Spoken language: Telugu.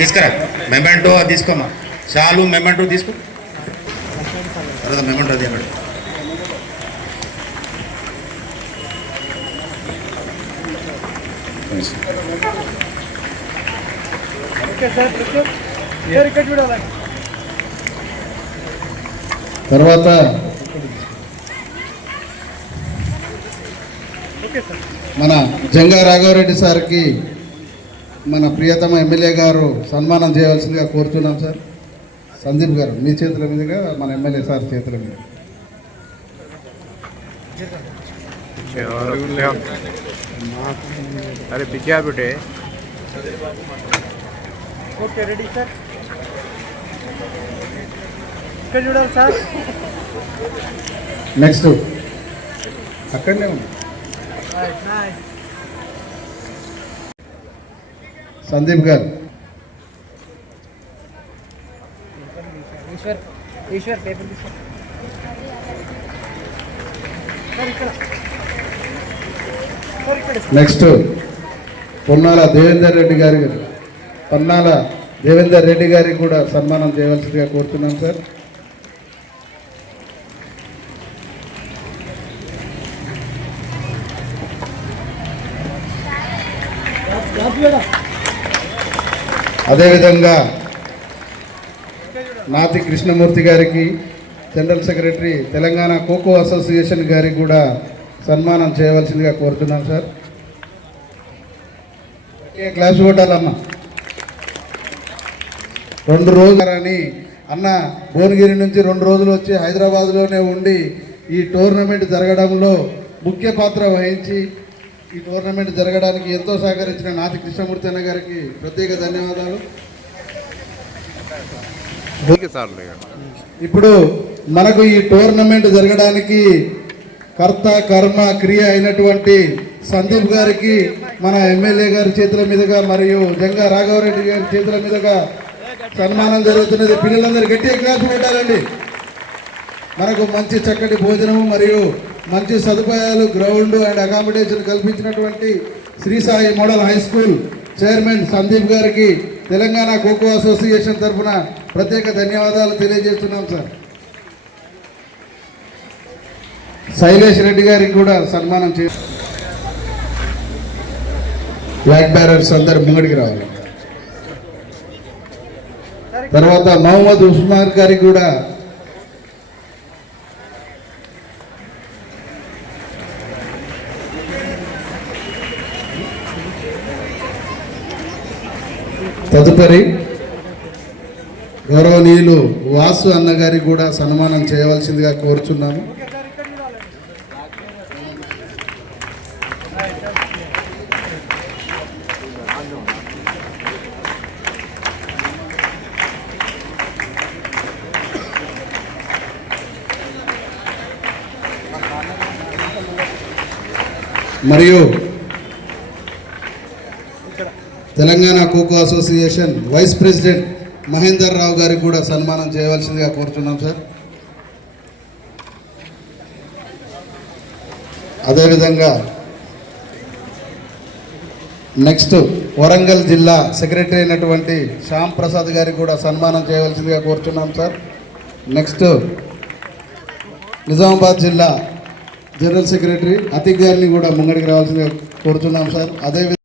తీసుకురా మెమెంటో తీసుకోమ్మా చాలు మెమెంటో తీసుకో తర్వాత మెమెంటో అది అన్నాడు తర్వాత మన జంగా రాఘవరెడ్డి సార్కి మన ప్రియతమ ఎమ్మెల్యే గారు సన్మానం చేయవలసిందిగా కోరుతున్నాం సార్. సందీప్ గారు మీ చేతుల మీదుగా మన ఎమ్మెల్యే సార్ చేతుల మీద. अरे पिछा बेटे ఓకే రెడీ సార్ ఇక్కడ చూడాలి సార్ నెక్స్ట్ అక్కడనే ఉంది సందీప్ గారు. ఈశ్వర్ ఈశ్వర్ పేపర్ తీసుకో నెక్స్ట్ పొన్నాల దేవేందర్ రెడ్డి గారి పొన్నాల దేవేందర్ రెడ్డి గారికి కూడా సన్మానం చేయవలసిందిగా కోరుతున్నాం సార్. అదేవిధంగా నాతి కృష్ణమూర్తి గారికి general secretary Telangana kho kho association గారికి కూడా సన్మానం చేయవలసిందిగా కోరుతున్నాం సార్. క్లాస్ కొట్టాలమ్మా. 2 రోజులని అన్న భువనగిరి నుంచి 2 రోజులు వచ్చి హైదరాబాద్లోనే ఉండి ఈ టోర్నమెంట్ జరగడంలో ముఖ్య పాత్ర వహించి ఈ టోర్నమెంట్ జరగడానికి ఎంతో సహకరించిన నాతి కృష్ణమూర్తి అన్న గారికి ప్రత్యేక ధన్యవాదాలు. ఇప్పుడు మనకు ఈ టోర్నమెంట్ జరగడానికి కర్త కర్మ క్రియ అయినటువంటి సందీప్ గారికి మన ఎమ్మెల్యే గారి చేతుల మీదుగా మరియు జంగా రాఘవరెడ్డి గారి చేతుల మీదుగా సన్మానం జరుగుతున్నది. పిల్లలందరూ గట్టిగా క్లాస్ పెట్టాలండి. మనకు మంచి చక్కటి భోజనము మరియు మంచి సదుపాయాలు గ్రౌండ్ అండ్ అకామిడేషన్ కల్పించినటువంటి Shri Sai model high school chairman Sandeep గారికి తెలంగాణ ఖోఖో అసోసియేషన్ తరఫున ప్రత్యేక ధన్యవాదాలు తెలియజేస్తున్నాం సార్. శైలేష్ రెడ్డి గారికి కూడా సన్మానం చే ఫ్లాగ్ బ్యారర్స్ అందరు ముంగడికి రావాలి. తర్వాత మహమ్మద్ ఉస్మాన్ గారికి కూడా తదుపరి గౌరవనీయులు వాసు అన్న గారికి కూడా సన్మానం చేయవలసిందిగా కోరుచున్నాము. మరియు Telangana kho kho association vice president Mahender Rao గారికి కూడా సన్మానం చేయవలసిందిగా కోరుతున్నాం సార్. అదేవిధంగా నెక్స్ట్ వరంగల్ జిల్లా సెక్రటరీ అయినటువంటి శ్యామ్ ప్రసాద్ గారికి కూడా సన్మానం చేయవలసిందిగా కోరుతున్నాం సార్. నెక్స్ట్ నిజామాబాద్ జిల్లా జనరల్ సెక్రటరీ అతిక్ గారిని కూడా ముంగడికి రావాల్సిందిగా కోరుతున్నాం సార్. అదేవిధంగా